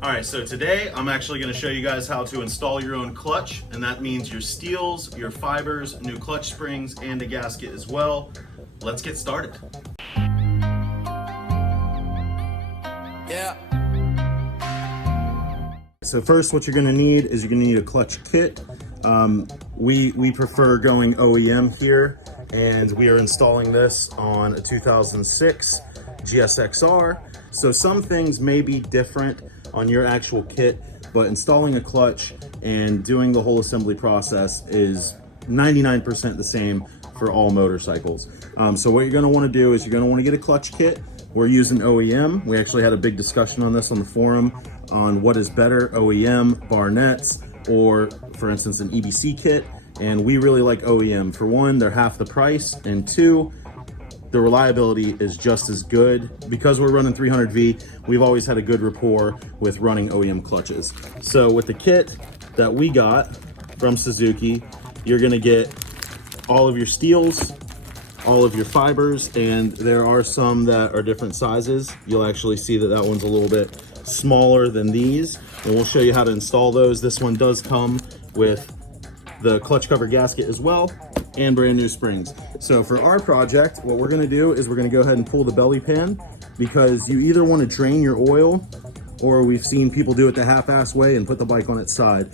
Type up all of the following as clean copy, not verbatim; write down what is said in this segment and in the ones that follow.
All right, so today I'm actually going to show you guys how to install your own clutch, and that means your steels, your fibers, new clutch springs, and a gasket as well. Let's get started. Yeah. So first, what you're going to need is you're going to need a clutch kit. We prefer going OEM here, and we are installing this on a 2006 GSXR. So some things may be different on your actual kit, but installing a clutch and doing the whole assembly process is 99% the same for all motorcycles. So what you're going to want to do is you're going to want to get a clutch kit. We're using OEM. We actually had a big discussion on this on the forum on what is better, OEM, Barnett's, or for instance an EBC kit, and we really like OEM. For one, they're half the price, and two, the reliability is just as good. Because we're running 300V, we've always had a good rapport with running OEM clutches. So with the kit that we got from Suzuki, you're gonna get all of your steels, all of your fibers, and there are some that are different sizes. You'll actually see that that one's a little bit smaller than these, and we'll show you how to install those. This one does come with the clutch cover gasket as well, and brand new springs. So for our project, what we're gonna do is we're gonna go ahead and pull the belly pan, because you either wanna drain your oil, or we've seen people do it the half-ass way and put the bike on its side.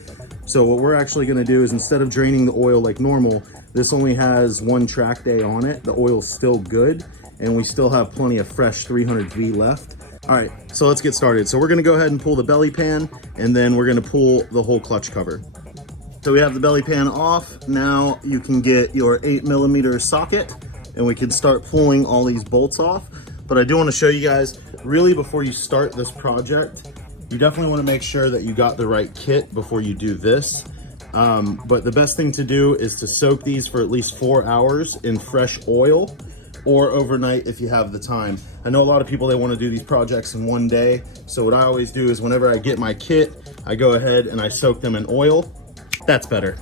So what we're actually gonna do is, instead of draining the oil like normal, this only has one track day on it. The oil's still good, and we still have plenty of fresh 300V left. All right, so let's get started. So we're gonna go ahead and pull the belly pan, and then we're gonna pull the whole clutch cover. So we have the belly pan off. Now you can get your 8mm socket, and we can start pulling all these bolts off. But I do want to show you guys, really before you start this project, you definitely want to make sure that you got the right kit before you do this. But the best thing to do is to soak these for at least 4 hours in fresh oil, or overnight if you have the time. I know a lot of people, they want to do these projects in one day. So what I always do is whenever I get my kit, I go ahead and I soak them in oil. That's better.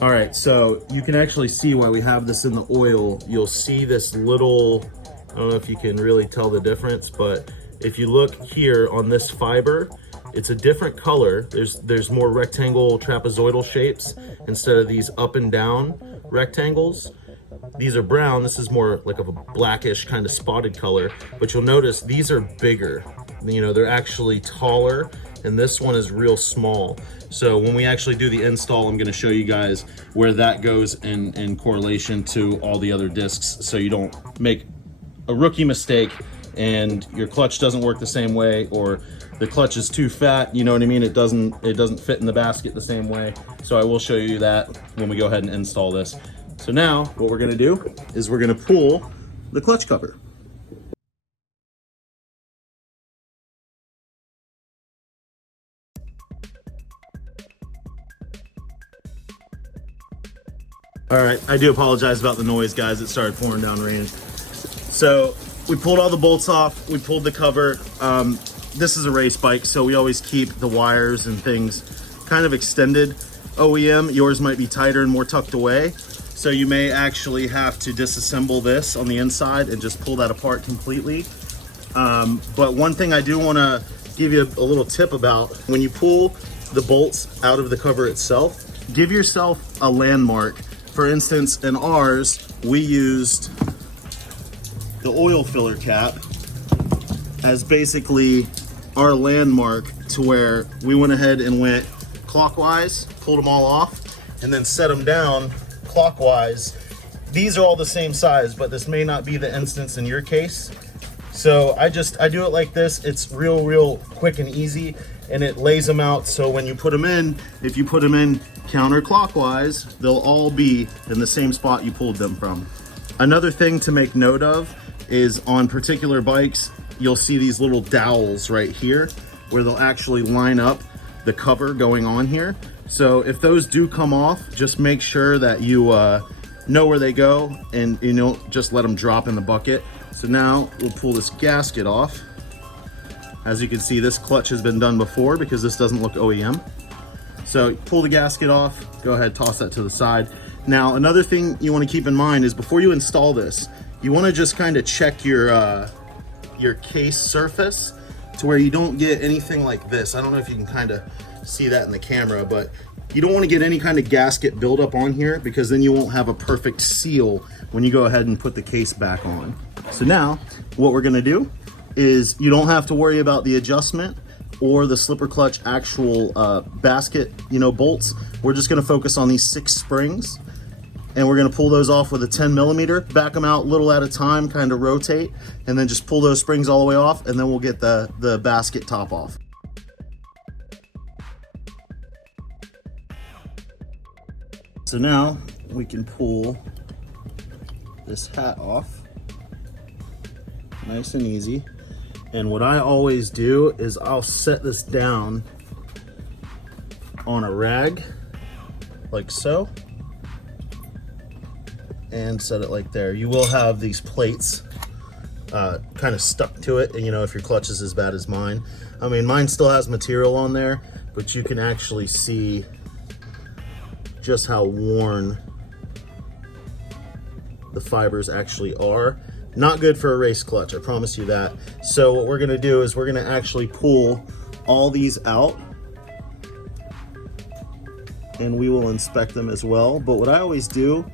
All right, so you can actually see why we have this in the oil. You'll see this little, I don't know if you can really tell the difference, but if you look here on this fiber, it's a different color. There's more rectangle trapezoidal shapes instead of these up and down rectangles. These are brown. This is more like of a blackish kind of spotted color, but you'll notice these are bigger. You know, they're actually taller, and this one is real small. So when we actually do the install, I'm going to show you guys where that goes in correlation to all the other discs, so you don't make a rookie mistake and your clutch doesn't work the same way, or the clutch is too fat, you know what I mean? It doesn't fit in the basket the same way. So I will show you that when we go ahead and install this. So now what we're going to do is we're going to pull the clutch cover. All right, I do apologize about the noise, guys. It started pouring down rain. So we pulled all the bolts off. We pulled the cover. This is a race bike, so we always keep the wires and things kind of extended. OEM, yours might be tighter and more tucked away. So you may actually have to disassemble this on the inside and just pull that apart completely. But one thing I do want to give you a little tip about: when you pull the bolts out of the cover itself, give yourself a landmark. For instance, in ours, we used the oil filler cap as basically our landmark, to where we went ahead and went clockwise, pulled them all off, and then set them down clockwise. These are all the same size, but this may not be the instance in your case. So I do it like this. It's real quick and easy, and it lays them out so when you put them in, if you put them in counterclockwise, they'll all be in the same spot you pulled them from. Another thing to make note of is, on particular bikes, you'll see these little dowels right here where they'll actually line up the cover going on here. So if those do come off, just make sure that you know where they go, and you know, just let them drop in the bucket. So now we'll pull this gasket off. As you can see, this clutch has been done before because this doesn't look OEM. So pull the gasket off, go ahead, toss that to the side. Now, another thing you want to keep in mind is, before you install this, you want to just kind of check your case surface to where you don't get anything like this. I don't know if you can kind of see that in the camera, but you don't want to get any kind of gasket buildup on here, because then you won't have a perfect seal when you go ahead and put the case back on. So now what we're going to do is, you don't have to worry about the adjustment or the slipper clutch actual basket, bolts. We're just going to focus on these 6 springs, and we're going to pull those off with a 10 millimeter, back them out little at a time, kind of rotate, and then just pull those springs all the way off, and then we'll get the basket top off. So now we can pull this hat off, nice and easy. And what I always do is I'll set this down on a rag, like so, and set it like there. You will have these plates kind of stuck to it, and if your clutch is as bad as mine. I mean, mine still has material on there, but you can actually see just how worn the fibers actually are. Not good for a race clutch, I promise you that. So what we're gonna do is we're gonna actually pull all these out, and we will inspect them as well. But what I always do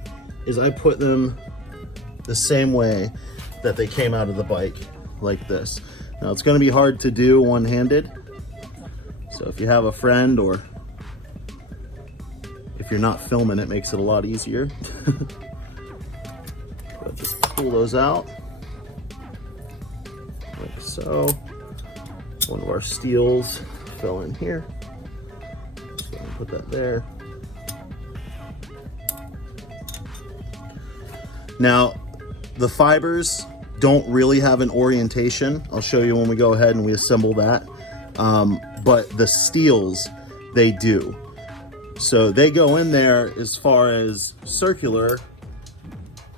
is I put them the same way that they came out of the bike, like this. Now it's gonna be hard to do one-handed, so if you have a friend, or if you're not filming, it makes it a lot easier. But just pull those out, like so. One of our steels fell in here, so I'm gonna put that there. Now, the fibers don't really have an orientation. I'll show you when we go ahead and we assemble that. But the steels, they do. So they go in there as far as circular,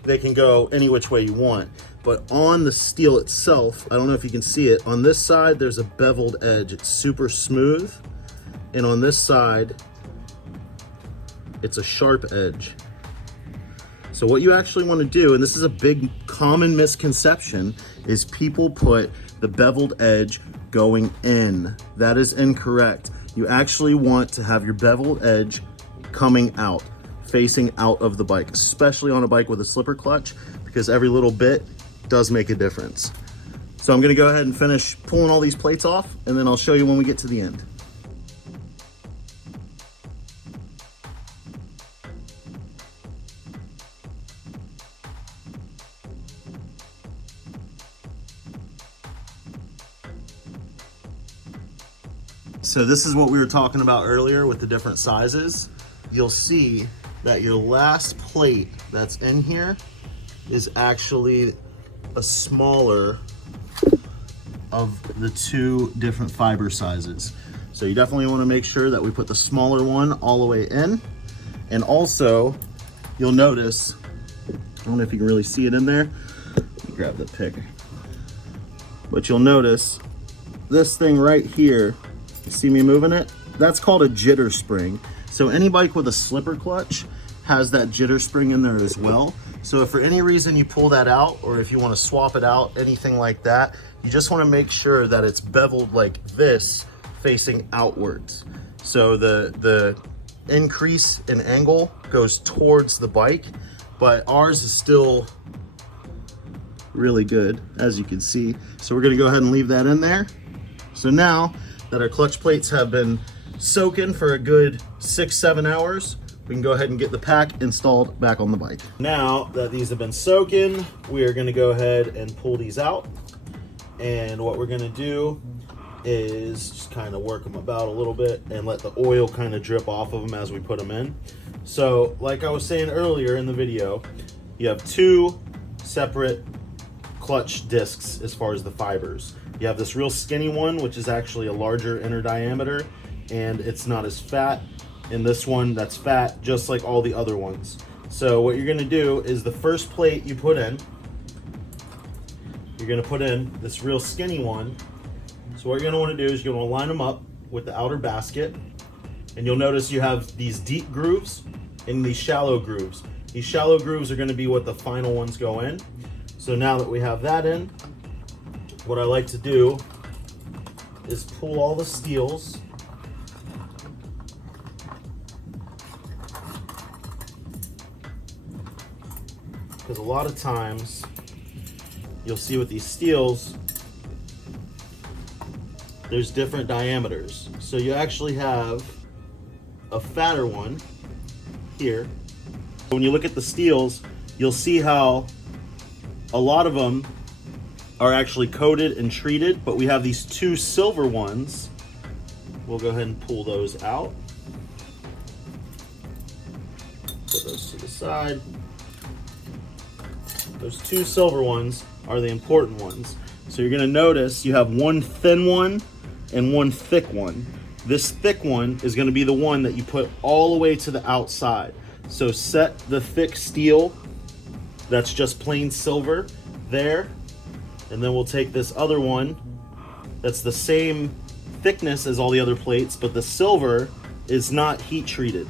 they can go any which way you want. But on the steel itself, I don't know if you can see it, on this side there's a beveled edge. It's super smooth. And on this side, it's a sharp edge. So what you actually want to do, and this is a big common misconception, is people put the beveled edge going in. That is incorrect. You actually want to have your beveled edge coming out, facing out of the bike, especially on a bike with a slipper clutch, because every little bit does make a difference. So I'm gonna go ahead and finish pulling all these plates off, and then I'll show you when we get to the end. So this is what we were talking about earlier with the different sizes. You'll see that your last plate that's in here is actually a smaller of the 2 different fiber sizes. So you definitely want to make sure that we put the smaller one all the way in. And also, you'll notice, I don't know if you can really see it in there. Let me grab the pick. But you'll notice this thing right here, you see me moving it? That's called a jitter spring. So any bike with a slipper clutch has that jitter spring in there as well. So if for any reason you pull that out, or if you want to swap it out, anything like that, you just want to make sure that it's beveled like this, facing outwards. So the increase in angle goes towards the bike, but ours is still really good, as you can see. So we're going to go ahead and leave that in there. So now that our clutch plates have been soaking for a good 6-7 hours, we can go ahead and get the pack installed back on the bike. Now that these have been soaking, we are going to go ahead and pull these out. And what we're going to do is just kind of work them about a little bit and let the oil kind of drip off of them as we put them in. So like I was saying earlier in the video, you have 2 separate clutch discs as far as the fibers. You have this real skinny one, which is actually a larger inner diameter, and it's not as fat. And this one that's fat, just like all the other ones. So what you're gonna do is the first plate you put in, you're gonna put in this real skinny one. So what you're gonna wanna do is you're gonna line them up with the outer basket, and you'll notice you have these deep grooves and these shallow grooves. These shallow grooves are gonna be what the final ones go in. So now that we have that in, what I like to do is pull all the steels. Because a lot of times you'll see with these steels, there's different diameters. So you actually have a fatter one here. When you look at the steels, you'll see how a lot of them are actually coated and treated, but we have these two silver ones. We'll go ahead and pull those out. Put those to the side. Those two silver ones are the important ones. So you're gonna notice you have one thin one and one thick one. This thick one is gonna be the one that you put all the way to the outside. So set the thick steel that's just plain silver there, and then we'll take this other one that's the same thickness as all the other plates, but the silver is not heat treated.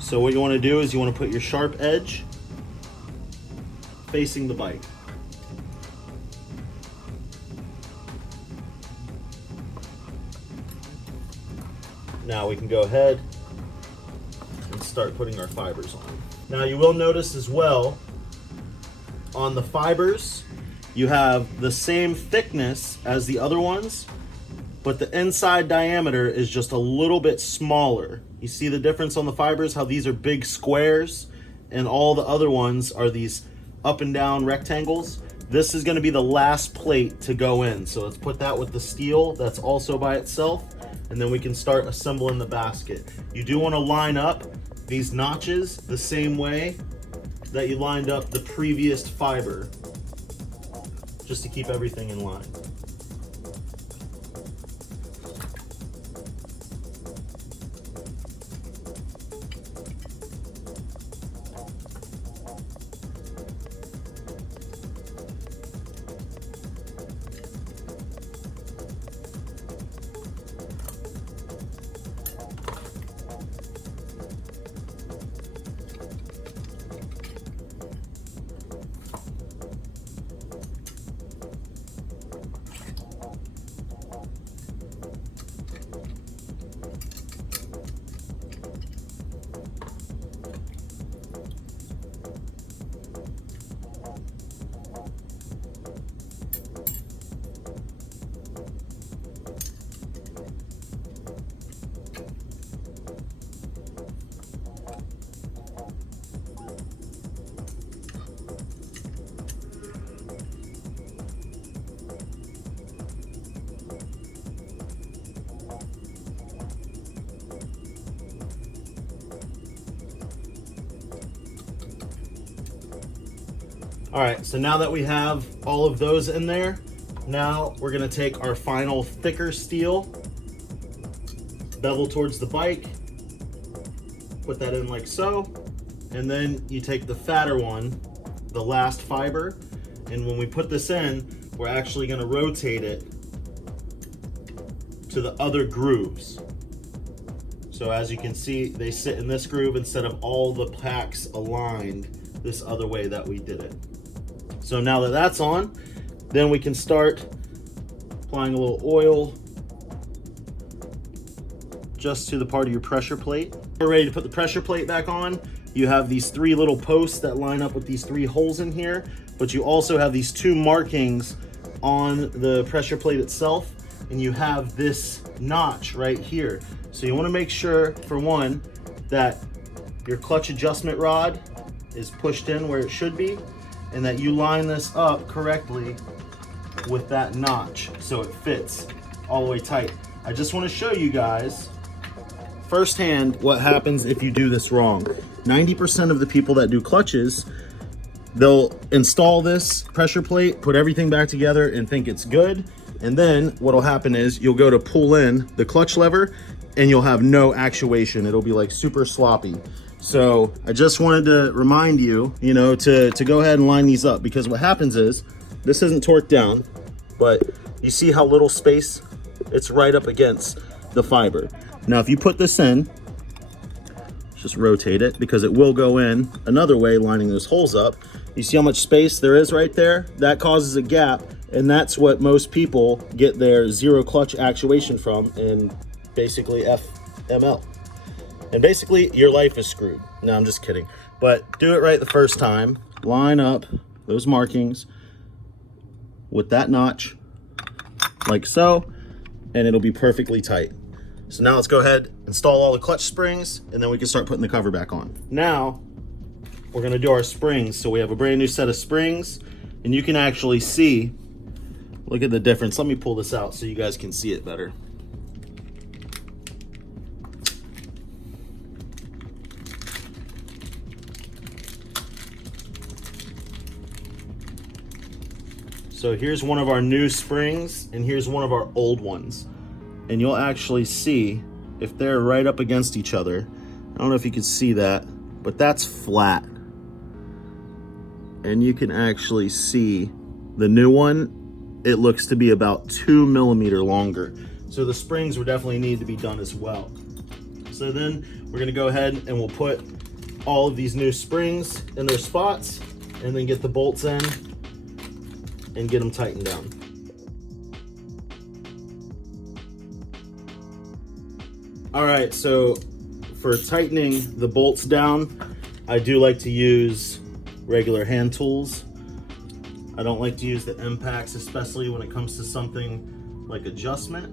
So what you want to do is you want to put your sharp edge facing the bike. Now we can go ahead and start putting our fibers on. Now you will notice as well, on the fibers, you have the same thickness as the other ones, but the inside diameter is just a little bit smaller. You see the difference on the fibers, how these are big squares and all the other ones are these up and down rectangles. This is gonna be the last plate to go in. So let's put that with the steel that's also by itself, and then we can start assembling the basket. You do wanna line up these notches the same way that you lined up the previous fiber, just to keep everything in line. All right, so now that we have all of those in there, now we're gonna take our final thicker steel, bevel towards the bike, put that in like so, and then you take the fatter one, the last fiber, and when we put this in, we're actually gonna rotate it to the other grooves. So as you can see, they sit in this groove instead of all the packs aligned this other way that we did it. So now that that's on, then we can start applying a little oil just to the part of your pressure plate. We're ready to put the pressure plate back on. You have these three little posts that line up with these three holes in here, but you also have these two markings on the pressure plate itself, and you have this notch right here. So you want to make sure, for one, that your clutch adjustment rod is pushed in where it should be, and that you line this up correctly with that notch so it fits all the way tight. I just want to show you guys firsthand what happens if you do this wrong. 90% of the people that do clutches, they'll install this pressure plate, put everything back together and think it's good, and then what'll happen is you'll go to pull in the clutch lever and you'll have no actuation. It'll be like super sloppy. So I just wanted to remind you, to go ahead and line these up, because what happens is this isn't torqued down, but you see how little space it's right up against the fiber. Now, if you put this in, just rotate it, because it will go in another way, lining those holes up. You see how much space there is right there? That causes a gap And that's what most people get their zero clutch actuation from in basically FML. And basically your life is screwed. No, I'm just kidding. But do it right the first time. Line up those markings with that notch, like so, and it'll be perfectly tight. So now let's go ahead, install all the clutch springs, and then we can start putting the cover back on. Now, we're gonna do our springs. So we have a brand new set of springs, and you can actually see, look at the difference. Let me pull this out so you guys can see it better. So here's one of our new springs, and here's one of our old ones. And you'll actually see if they're right up against each other. I don't know if you can see that, but that's flat. And you can actually see the new one, it looks to be about 2 millimeters longer. So the springs would definitely need to be done as well. So then we're gonna go ahead and we'll put all of these new springs in their spots, and then get the bolts in and get them tightened down. All right, so for tightening the bolts down, I do like to use regular hand tools. I don't like to use the impacts, especially when it comes to something like adjustment.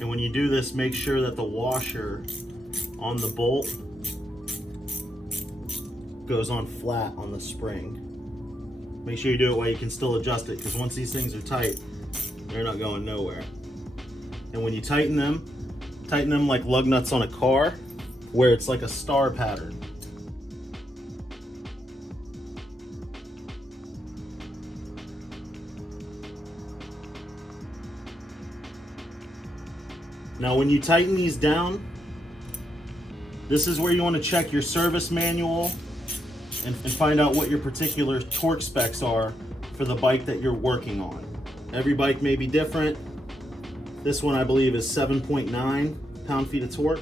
And when you do this, make sure that the washer on the bolt goes on flat on the spring. Make sure you do it while you can still adjust it, because once these things are tight, they're not going nowhere. And when you tighten them like lug nuts on a car, where it's like a star pattern. Now when you tighten these down, this is where you want to check your service manual and find out what your particular torque specs are for the bike that you're working on. Every bike may be different. This one I believe is 7.9 pound-feet of torque.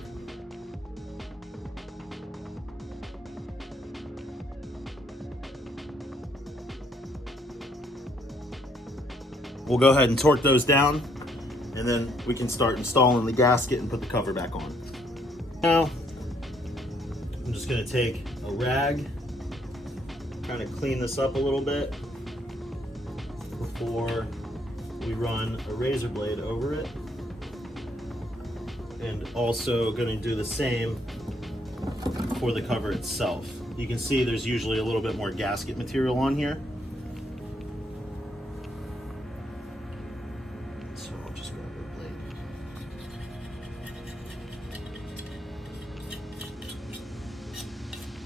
We'll go ahead and torque those down, and then we can start installing the gasket and put the cover back on. Now, I'm just gonna take a rag, kind of clean this up a little bit before we run a razor blade over it. And also gonna do the same for the cover itself. You can see there's usually a little bit more gasket material on here. So I'll just grab a blade.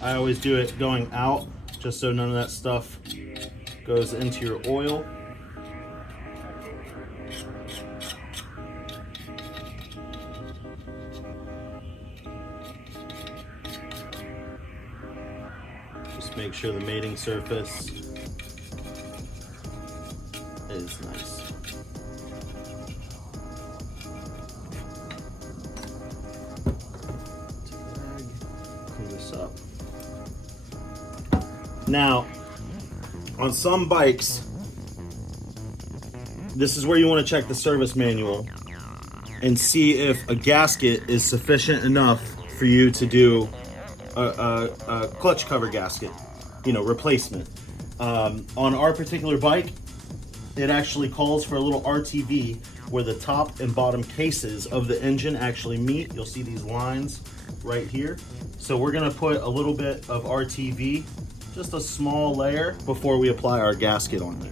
I always do it going out, just so none of that stuff goes into your oil. Just make sure the mating surface is nice. Clean this up. Now, on some bikes, this is where you want to check the service manual and see if a gasket is sufficient enough for you to do a clutch cover gasket, replacement. On our particular bike, it actually calls for a little RTV where the top and bottom cases of the engine actually meet. You'll see these lines right here. So we're gonna put a little bit of RTV, just a small layer, before we apply our gasket on there.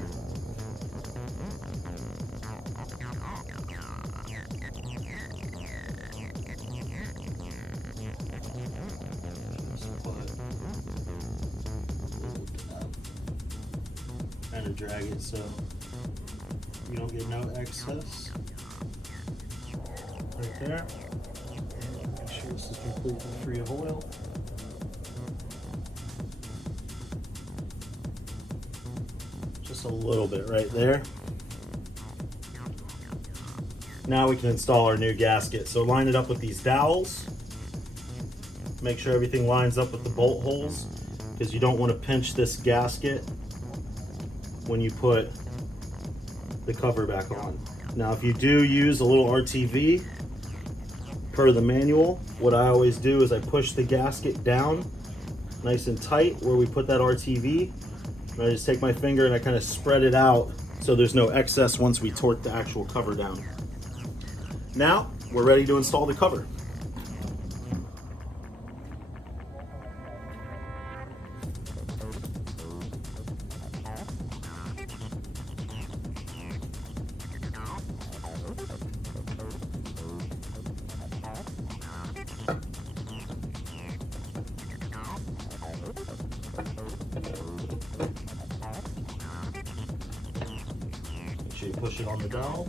Kind of drag it so you don't get no excess. Right there. Make sure this is completely free of oil. Just a little bit right there. Now we can install our new gasket. So line it up with these dowels. Make sure everything lines up with the bolt holes, because you don't want to pinch this gasket when you put the cover back on. Now, if you do use a little RTV, per the manual, what I always do is I push the gasket down nice and tight where we put that RTV. And I just take my finger and I kind of spread it out so there's no excess once we torque the actual cover down. Now, we're ready to install the cover. Make sure you push it on the dowel.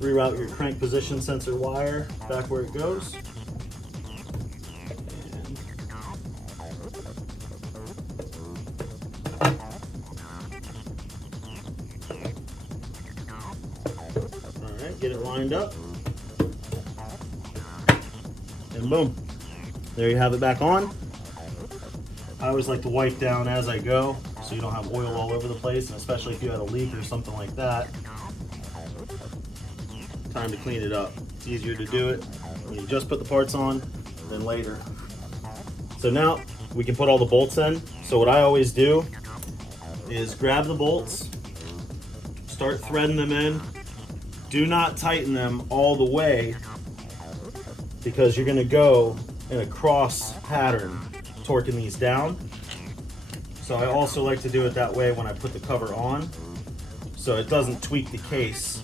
Reroute your crank position sensor wire back where it goes. Alright, get it lined up. And boom. There you have it back on. I always like to wipe down as I go so you don't have oil all over the place, and especially if you had a leak or something like that. Time to clean it up. It's easier to do it when you just put the parts on than later. So now we can put all the bolts in. So what I always do is grab the bolts, start threading them in. Do not tighten them all the way because you're going to go in a cross pattern torquing these down. So I also like to do it that way when I put the cover on so it doesn't tweak the case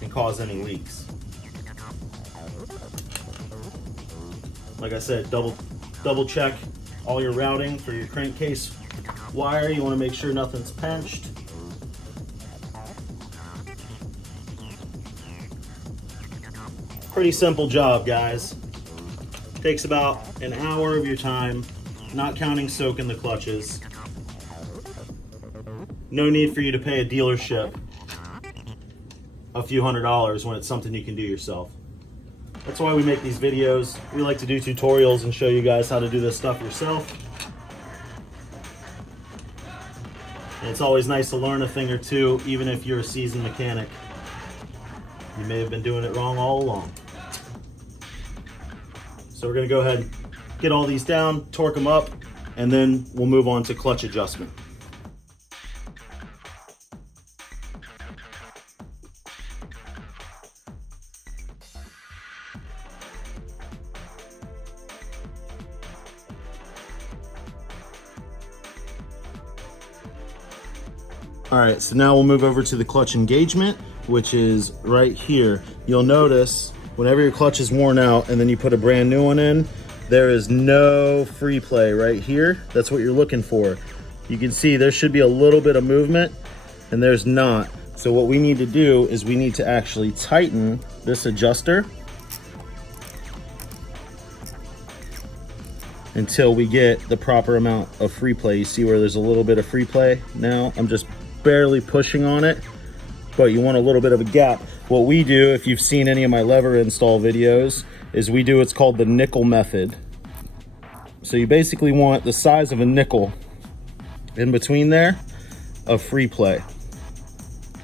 and cause any leaks. Like I said, double check all your routing for your crankcase wire. You want to make sure nothing's pinched. Pretty simple job, guys. Takes about an hour of your time, not counting soaking the clutches. No need for you to pay a dealership a few $100s when it's something you can do yourself. That's why we make these videos. We like to do tutorials and show you guys how to do this stuff yourself. And it's always nice to learn a thing or two, even if you're a seasoned mechanic. You may have been doing it wrong all along. So we're gonna go ahead and get all these down, torque them up, and then we'll move on to clutch adjustment. All right, so now we'll move over to the clutch engagement, which is right here. You'll notice whenever your clutch is worn out and then you put a brand new one in, there is no free play right here. That's what you're looking for. You can see there should be a little bit of movement and there's not. So what we need to do is we need to actually tighten this adjuster until we get the proper amount of free play. You see where there's a little bit of free play now? I'm just barely pushing on it, but you want a little bit of a gap. What we do, if you've seen any of my lever install videos, is we do what's called the nickel method. So you basically want the size of a nickel in between there of free play.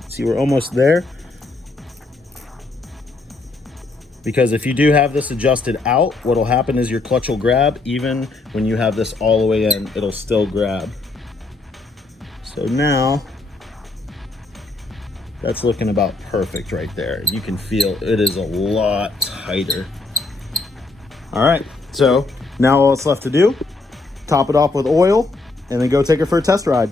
See, we're almost there. Because if you do have this adjusted out, what'll happen is your clutch will grab. Even when you have this all the way in, it'll still grab. So now, that's looking about perfect right there. You can feel it is a lot tighter. All right, so now all it's left to do, top it off with oil and then go take it for a test ride.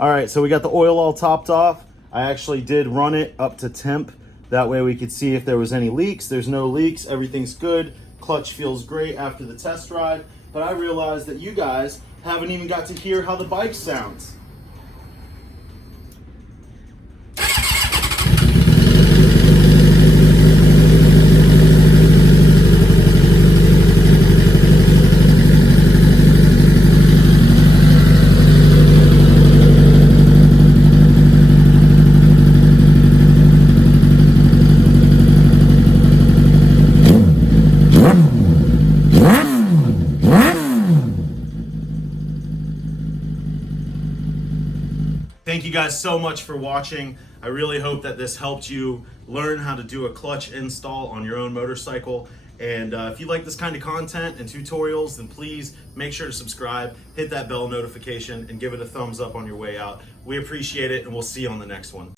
All right, so we got the oil all topped off. I actually did run it up to temp. That way we could see if there was any leaks. There's no leaks, everything's good. Clutch feels great after the test ride. But I realized that you guys haven't even got to hear how the bike sounds. Thank you guys so much for watching. I really hope that this helped you learn how to do a clutch install on your own motorcycle. And if you like this kind of content and tutorials, then please make sure to subscribe, hit that bell notification, and give it a thumbs up on your way out. We appreciate it, and we'll see you on the next one.